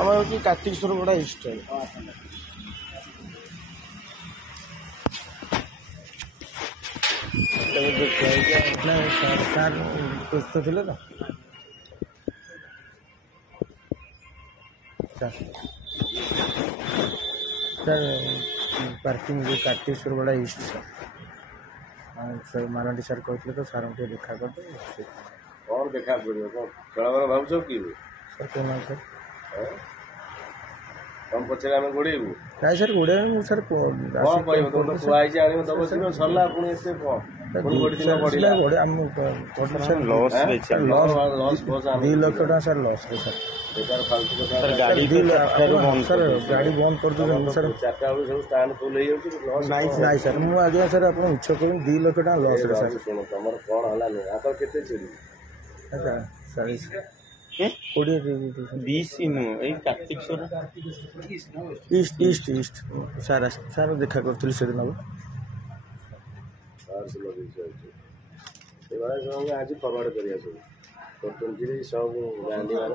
আমার হচ্ছে কার্তিকেশ্বর বড়া ইষ্ট ସାର୍ ବ୍ୟସ୍ତ ଥିଲେ ତ ସାର୍ ପାର୍କିଂ କାର୍ତ୍ତିକେଶ୍ୱର ବଡ଼ା ଇଷ୍ଟ ସାର୍ ମାରାଣ୍ଡି ସାର୍ କହିଥିଲେ ତ ସାର୍ ଟିକେ ଦେଖା କରିଦେବେ କ'ଣ ଦେଖା କରିବ କ'ଣ ଖେଳ ଭାବୁଛ କି ସାର୍ କହୁନାହାନ୍ତି ସାର୍ ତମ ପଛରେ ଆମେ ଗୋଡ଼େଇବୁ ନାଇଁ ସାର୍ ଗୋଡ଼େଇବେ ମୁଁ ସାର୍ କ'ଣ କହିବ ତମେ ତ କୁହା ହେଇଛି ଆଣିବ ଦବ ସିନା ସରିଲା ପୁଣି ଏତେ କ'ଣ ପୁଣି ଗୋଟେ ଦିନ ବଢ଼ିଲା ଲସ୍ 2 ଲକ୍ଷ ଟଙ୍କା ସାର୍ ଲସ୍ରେ ସାର୍ ବେକାର ଫାଲତୁ କଥା ସାର୍ ଗାଡ଼ି ବନ୍ଦ କରିଦେଉଛନ୍ତି ସାର୍ 4ଟା ବେଳୁ ସବୁ ଷ୍ଟାଣ୍ଡ ଫୁଲ ହେଇଯାଉଛି ଲସ୍ ନାଇଁ ସାର୍ ମୁଁ ଆଜ୍ଞା ସାର୍ ଆପଣ ମିଛ କହୁନି 2 ଲକ୍ଷ ଟଙ୍କା ଲସ୍ରେ ସାର୍ ଶୁଣ ତମର କ'ଣ ହେଲା ନୁହେଁ ଆଙ୍କର କେତେ ଚିରି ସାର୍ 20 କାର୍ତ୍ତିକେଶ୍ୱର ଇଷ୍ଟ ସାର୍ ଦେଖା କରିଥିଲି ସେଦିନ ସେଭଳିଆ ସବୁ ଆଜି ଫରୱାର୍ଡ଼ କରିବା ସବୁ କରୁଛନ୍ତି ସବୁ ଗାଣ୍ଡି ମାନ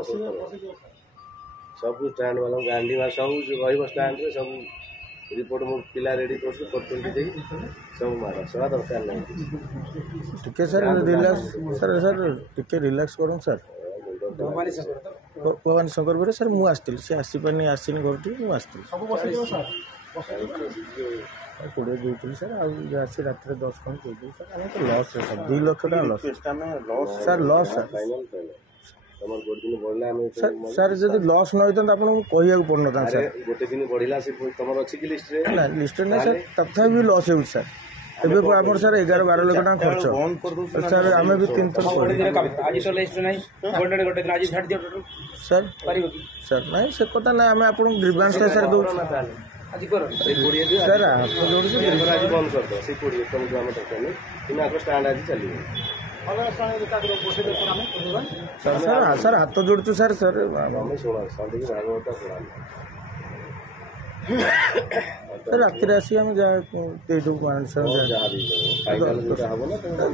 ସବୁ ଷ୍ଟାଣ୍ଡ ବାଲା ଗାଣ୍ଡି ମାନ ସବୁ ରହିବ ଷ୍ଟାଣ୍ଡରେ ସବୁ ରିପୋର୍ଟ ମୁଁ ପିଲା ରେଡ଼ି କରୁଛୁ କରୁଛନ୍ତି ଦେଇ ସବୁ ମାଡ଼ ସେବା ଦରକାର ନାହିଁ ଟିକେ ସାର୍ ରିଲାକ୍ସ ସାର୍ ଟିକେ ରିଲାକ୍ସ କରନ୍ତୁ ସାର୍ ଭବାନୀ ଶଙ୍କର ପରେ ସାର୍ ମୁଁ ଆସିଥିଲି ସେ ଆସିନି ଘରଠି ମୁଁ ଆସିଥିଲି 20 ଦେଇଥିଲି ସାର୍ ଆଉ ଆସି ରାତିରେ 10 ଖଣ୍ଡ ଦେଇଥିଲି ସାର୍ ଆମେ ତ ଲସ୍ରେ ସାର୍ 2 ଲକ୍ଷ ଟଙ୍କା ଲସ୍ ସାର୍ ଲସ୍ ସାର୍ ଯଦି ଲସ୍ ନ ହେଇଥାନ୍ତା ଆପଣଙ୍କୁ କହିବାକୁ ପଡ଼ିନଥାନ୍ତା ସାର୍ ଗୋଟେ ଦିନ ବଢ଼ିଲା ସେ ତମର ଅଛି କି ଲିଷ୍ଟରେ ନା ଲିଷ୍ଟରେ ନାହିଁ ସାର୍ ତଥାପି ବି ଲସ୍ ହେଉଛି ସାର୍ ଏବେ ଆମର ସାର୍ 11-12 ଲକ୍ଷ ଟଙ୍କା ଖର୍ଚ୍ଚ ସାର୍ ଆମେ ବି 3 ଥର ସାର୍ ନାଇଁ ସେ କଥା ନାହିଁ ଆମେ ଆପଣଙ୍କୁ ଗ୍ରିଭାନ୍ସଟା ସାର୍ ଦେଉଛୁ ସାର୍ ହାତ ଯୋଡ଼ୁଛୁ ଆଜି ବନ୍ଦ କରିଦେବ ସେ 20 ତମକୁ ଆମେ ଦରକାର ନାହିଁ କିନ୍ତୁ ଆଗ ଷ୍ଟାଣ୍ଡ ଆଜି ଚାଲିବ ସାର୍ ହାତ ଯୋଡ଼ୁଛୁ ସାର୍ ଆମେ ଶୁଣ ସନ୍ଧ୍ୟାକୁ ଭାଗବତ ଶୁଣ ରାତିରେ ଆସିକି ଆମେ ଯାହା ଦେଇଦେବୁ ସାର୍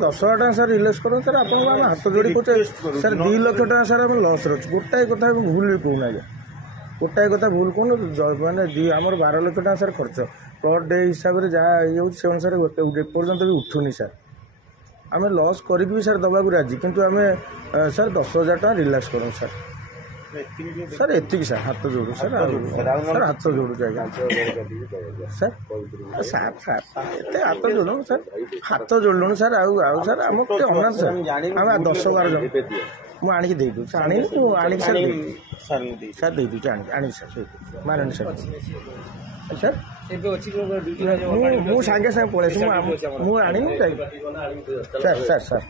10,000 ଟଙ୍କା ସାର୍ ରିଲାକ୍ସ କରନ୍ତୁ ସାର୍ ଆପଣଙ୍କୁ ଆମେ ହାତ ଯୋଡ଼ି କହୁଛେ ସାର୍ 2 ଲକ୍ଷ ଟଙ୍କା ସାର୍ ଆମେ ଲସ୍ରେ ଅଛୁ ଗୋଟାଏ କଥା ଆମେ ଭୁଲ ବି କହୁନା ଆଜ୍ଞା ଗୋଟାଏ କଥା ଭୁଲ କହୁନୁ ମାନେ ଆମର 12 ଲକ୍ଷ ଟଙ୍କା ସାର୍ ଖର୍ଚ୍ଚ ପର୍ ଡେ ହିସାବରେ ଯାହା ଇଏ ହେଉଛି ସେ ଅନୁସାରେ ଏପର୍ଯ୍ୟନ୍ତ ବି ଉଠୁନି ସାର୍ ଆମେ ଲସ୍ କରିକି ବି ସାର୍ ଦେବାକୁ ରାଜି କିନ୍ତୁ ଆମେ ସାର୍ 10,000 ଟଙ୍କା ରିଲାକ୍ସ କରୁ ସାର୍ ସାର୍ ଏତିକି ସାର୍ ହାତ ଯୋଡ଼ୁ ସାର୍ ସାର୍ ହାତ ଯୋଡ଼ୁଛୁ ଆଜ୍ଞା ସାର୍ ଏତେ ହାତ ଯୋଡ଼ୁନୁ ସାର୍ ହାତ ଯୋଡ଼ିଲୁଣୁ ସାର୍ ଆଉ ସାର୍ ଆମ ଟିକେ ଅନାଥ ସାର୍ ଆମେ 10-12 ଜଣ ମୁଁ ଆଣିକି ଦେଇଦେଉଛି ଆଣିକି ସାର୍ ଦେଇଦେଉଛି ଆଣିକି ସାର୍ ମାରାଣ୍ଡି ସାର୍ ସାର୍ ମୁଁ ସାଙ୍ଗେ ସାଙ୍ଗେ ପଳେଇ ଆସିବି ମୁଁ ଆଣିନି ସାର୍